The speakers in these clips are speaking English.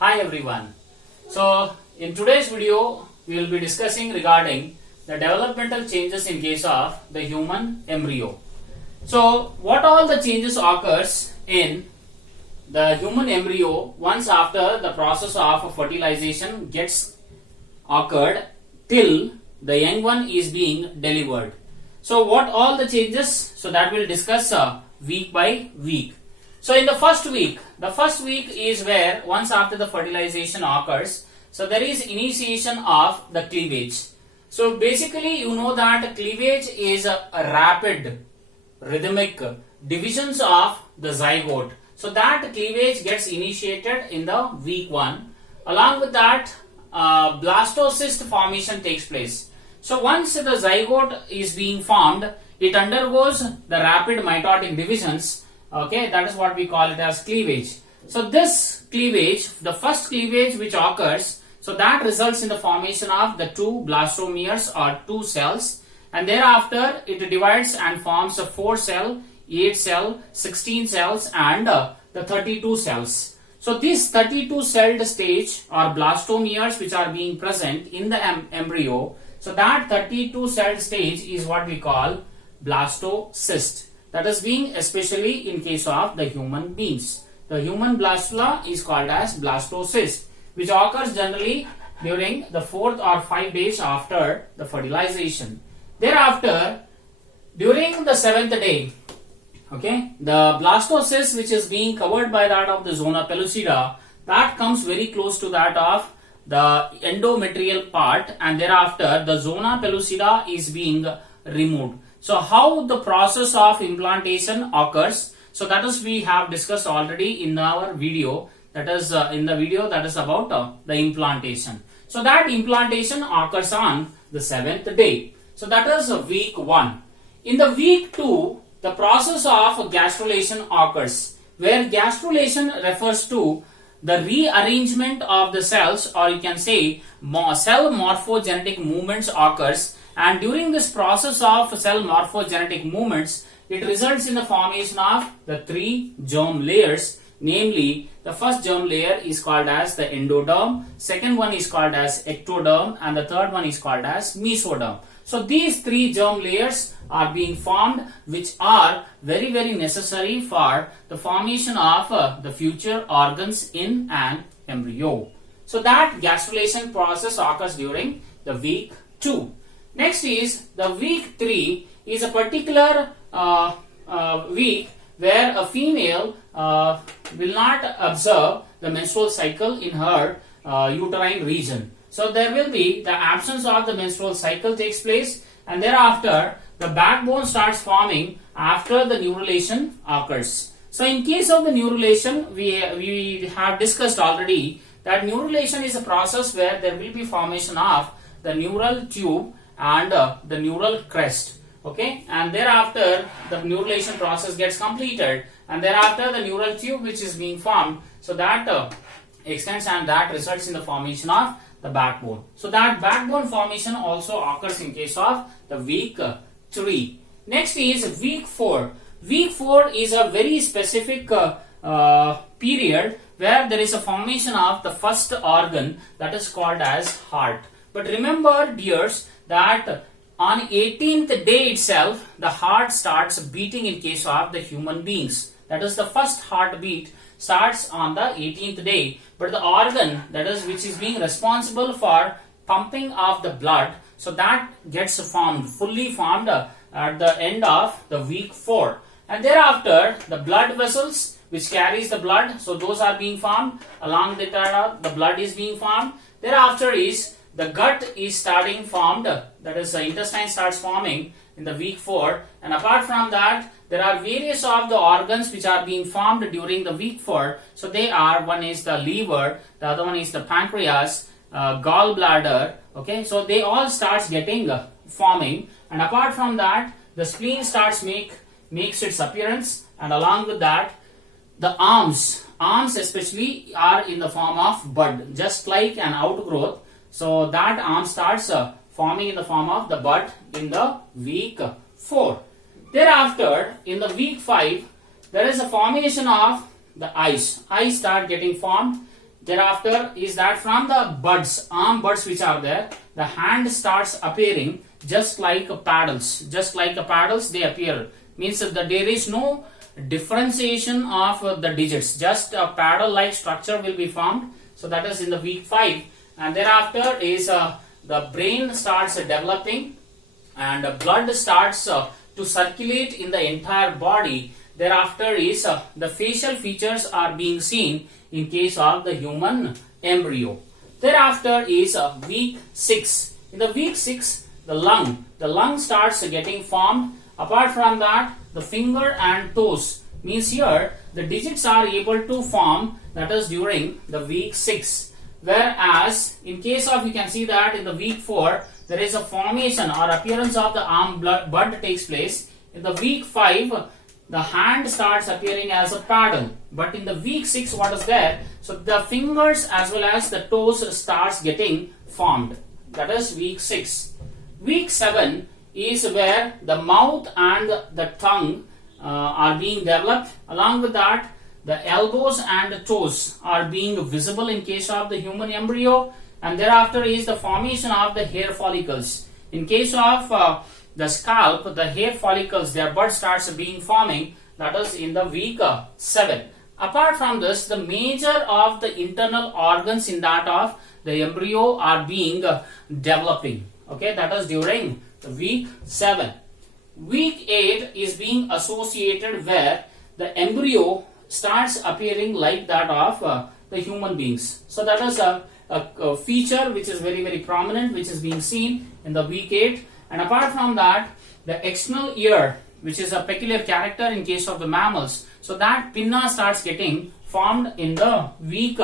Hi everyone. So in today's video we will be discussing regarding the developmental changes in case of the human embryo. So what all the changes occurs in the human embryo once after the process of fertilization gets occurred till the young one is being delivered. So what all the changes, so that we'll discuss week by week. So in the first week is where once after the fertilization occurs, so there is initiation of the cleavage. So basically you know that cleavage is a rapid rhythmic divisions of the zygote. So that cleavage gets initiated in the week 1. Along with that blastocyst formation takes place. So once the zygote is being formed, it undergoes the rapid mitotic divisions. Okay, that is what we call it as cleavage. So this cleavage, the first cleavage which occurs, so that results in the formation of the two blastomeres or two cells, and thereafter it divides and forms a 4 cell, 8 cell, 16 cells and the 32 cells. So this 32 celled stage or blastomeres which are being present in the embryo, so that 32 celled stage is what we call blastocyst. That is being especially in case of the human beings. The human blastula is called as blastocyst, which occurs generally during the 4th or 5 days after the fertilization. Thereafter, during the 7th day, okay, the blastocyst which is being covered by that of the zona pellucida, that comes very close to that of the endometrial part, and thereafter the zona pellucida is being removed. So how the process of implantation occurs, so that is we have discussed already in our video, that is in the video that is about the implantation. So that implantation occurs on the 7th day. So that is week 1. In the week 2, the process of gastrulation occurs, where gastrulation refers to the rearrangement of the cells, or you can say cell morphogenetic movements occurs, and during this process of cell morphogenetic movements, it results in the formation of the 3 germ layers. Namely, the first germ layer is called as the endoderm, second one is called as ectoderm, and the third one is called as mesoderm. So these 3 germ layers are being formed, which are very necessary for the formation of the future organs in an embryo. So that gastrulation process occurs during the week 2. Next is the week 3 is a particular week where a female will not observe the menstrual cycle in her uterine region. So there will be the absence of the menstrual cycle takes place, and thereafter the backbone starts forming after the neurulation occurs. So in case of the neurulation, we have discussed already that neurulation is a process where there will be formation of the neural tube and the neural crest. Okay, and thereafter the neurulation process gets completed, and thereafter the neural tube which is being formed, so that extends and that results in the formation of the backbone. So that backbone formation also occurs in case of the week 3. Next is week 4. Week 4 is a very specific period where there is a formation of the first organ, that is called as heart. But remember dears that on 18th day itself the heart starts beating in case of the human beings. That is, the first heartbeat starts on the 18th day, but the organ that is which is being responsible for pumping of the blood, so that gets formed, fully formed at the end of the week 4. And thereafter the blood vessels which carries the blood, so those are being formed. Along with that the blood is being formed. Thereafter is the gut is starting formed, that is the intestine starts forming in the week 4, and apart from that there are various of the organs which are being formed during the week 4. So they are, one is the liver, the other one is the pancreas, gallbladder. Okay, so they all starts getting forming, and apart from that the spleen starts makes its appearance, and along with that the arms especially are in the form of bud, just like an outgrowth. So that arm starts forming in the form of the bud in the week 4. Thereafter, in the week 5, there is a formation of the eyes. Eyes start getting formed. thereafter is that from the buds, arm buds which are there, the hand starts appearing just like paddles. Just like paddles they appear. Means that there is no differentiation of the digits. Just a paddle like structure will be formed. So that is in the week 5. And thereafter is the brain starts developing, and blood starts to circulate in the entire body. Thereafter is the facial features are being seen in case of the human embryo. Thereafter is week 6. In the week 6, the lung starts getting formed. Apart from that, the finger and toes, means here the digits are able to form, that is during the week 6. Whereas in case of, you can see that in the week 4, there is a formation or appearance of the arm bud takes place. In the week 5, the hand starts appearing as a paddle. But in the week 6, what is there? So the fingers as well as the toes starts getting formed. That is week 6. Week 7 is where the mouth and the tongue are being developed. Along with that, the elbows and the toes are being visible in case of the human embryo. And thereafter is the formation of the hair follicles. In case of the scalp, the hair follicles, their bud starts being forming. That is in the week 7. Apart from this, the major of the internal organs in that of the embryo are being developing. Okay, that is during the week 7. Week 8 is being associated where the embryo starts appearing like that of the human beings. So that is a feature which is very, very prominent, which is being seen in the week 8. And apart from that, the external ear, which is a peculiar character in case of the mammals, so that pinna starts getting formed in the week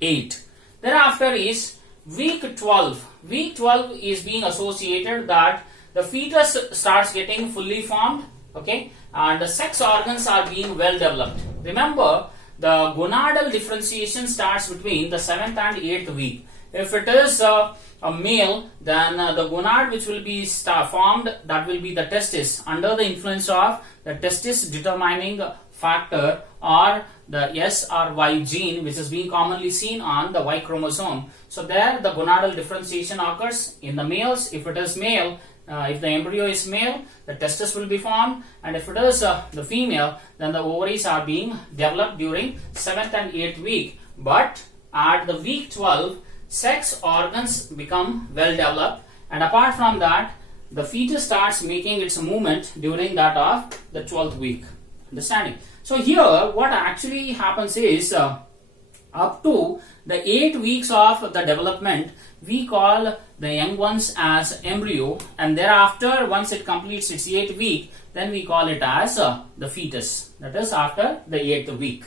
8. Thereafter is week 12. Week 12 is being associated that the fetus starts getting fully formed, okay, and the sex organs are being well developed. Remember, the gonadal differentiation starts between the 7th and 8th week. If it is a male, then the gonad which will be formed, that will be the testis, under the influence of the testis determining factor or the S or Y gene, which is being commonly seen on the Y chromosome. So there the gonadal differentiation occurs in the males. If it is male, if the embryo is male, the testis will be formed, and if it is the female, then the ovaries are being developed during 7th and 8th week. But at the week 12, sex organs become well developed, and apart from that, the fetus starts making its movement during that of the 12th week. Understanding? So here what actually happens is up to the 8 weeks of the development, we call the young ones as embryo, and thereafter once it completes its 8th week, then we call it as the fetus. That is after the 8th week.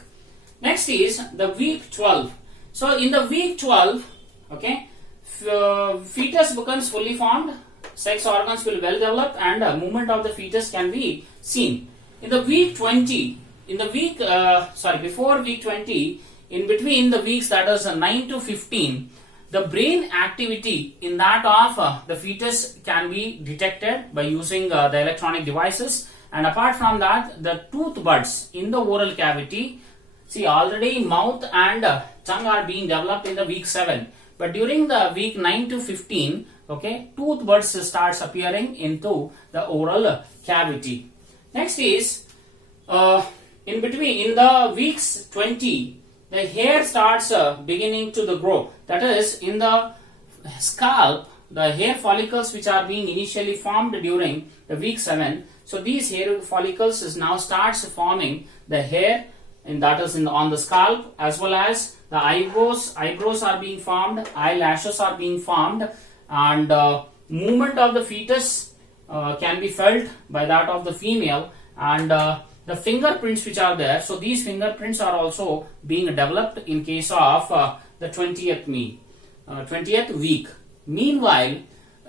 Next is the week 12. So in the week 12, okay, fetus becomes fully formed, sex organs will well develop, and movement of the fetus can be seen. In the week 20, in the week before week 20, in between the weeks, that is 9 to 15, the brain activity in that of the fetus can be detected by using the electronic devices. And apart from that, the tooth buds in the oral cavity, see, already mouth and tongue are being developed in the week 7, but during the week 9 to 15, okay, tooth buds starts appearing into the oral cavity. Next is in between, in the weeks 20, the hair starts beginning to grow. That is, in the scalp, the hair follicles which are being initially formed during the week 7. So these hair follicles is now starts forming the hair, and that is on the scalp, as well as the eyebrows are being formed, eyelashes are being formed, and movement of the fetus can be felt by that of the female, and the fingerprints which are there, so these fingerprints are also being developed in case of the 20th week. Meanwhile,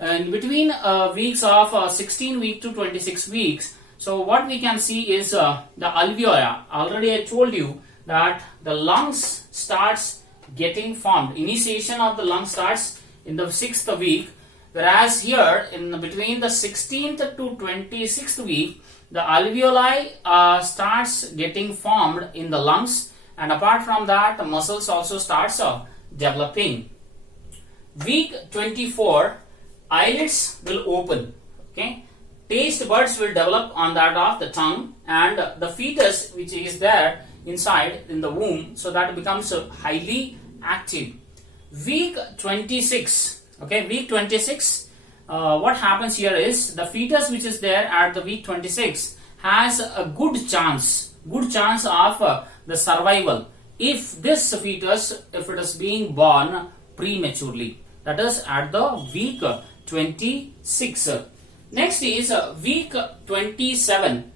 in between weeks of 16 week to 26 weeks, so what we can see is the alveoli. Already I told you that the lungs starts getting formed. Initiation of the lung starts in the 6th week, whereas here in between the 16th to 26th week, the alveoli starts getting formed in the lungs, and apart from that, muscles also starts developing. Week 24, eyelids will open. Okay, taste buds will develop on that of the tongue, and the fetus which is there inside in the womb, so that becomes highly active. Week 26, okay, week 26, what happens here is the fetus which is there at the week 26 has a good chance of the survival if this fetus, if it is being born prematurely, that is at the week 26. Next is week 27.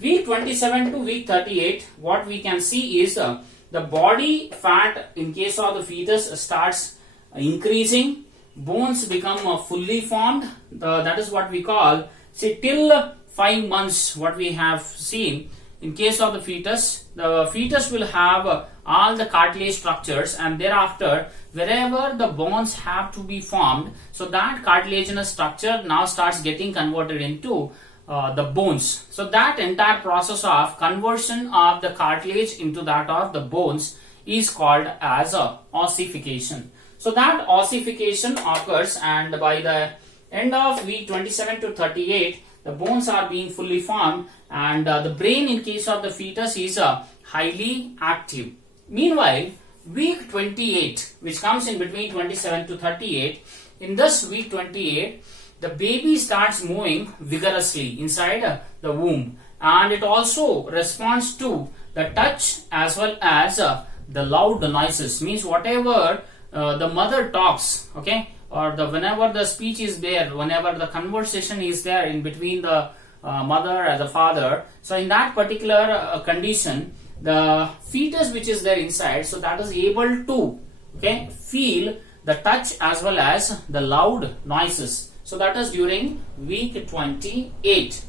Week 27 to week 38, what we can see is the body fat in case of the fetus starts increasing, bones become fully formed. That is what we call, say, till 5 months, what we have seen in case of the fetus will have all the cartilage structures, and thereafter wherever the bones have to be formed, so that cartilaginous structure now starts getting converted into the bones. So that entire process of conversion of the cartilage into that of the bones is called as ossification. So that ossification occurs, and by the end of week 27 to 38, the bones are being fully formed, and the brain in case of the fetus is highly active. Meanwhile, week 28, which comes in between 27 to 38, in this week 28, the baby starts moving vigorously inside the womb, and it also responds to the touch as well as the loud noises. Means whatever the mother talks, okay, or whenever the speech is there, whenever the conversation is there in between the mother and the father, so in that particular condition, the fetus which is there inside, so that is able to, okay, feel the touch as well as the loud noises. So that is during week 28,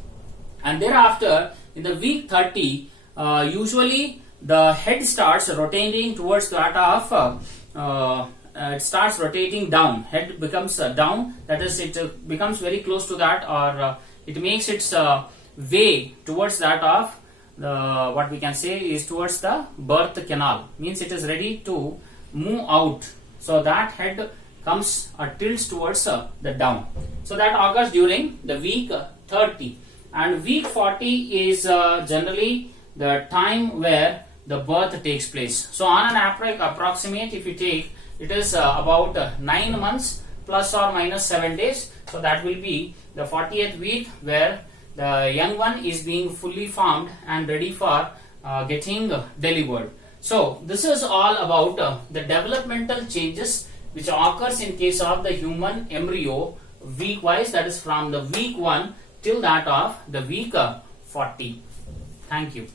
and thereafter in the week 30, usually the head starts rotating towards that of it starts rotating down. Head becomes down, that is, it becomes very close to that, or it makes its way towards that of the, what we can say is towards the birth canal. Means it is ready to move out. So that head comes or tilts towards the down. So that occurs during the week 30, and week 40 is generally the time where the birth takes place. So on an approximate, if you take, it is about 9 months plus or minus 7 days. So that will be the 40th week where the young one is being fully formed and ready for getting delivered. So this is all about the developmental changes which occurs in case of the human embryo week wise, that is from the week 1 till that of the week 40. Thank you.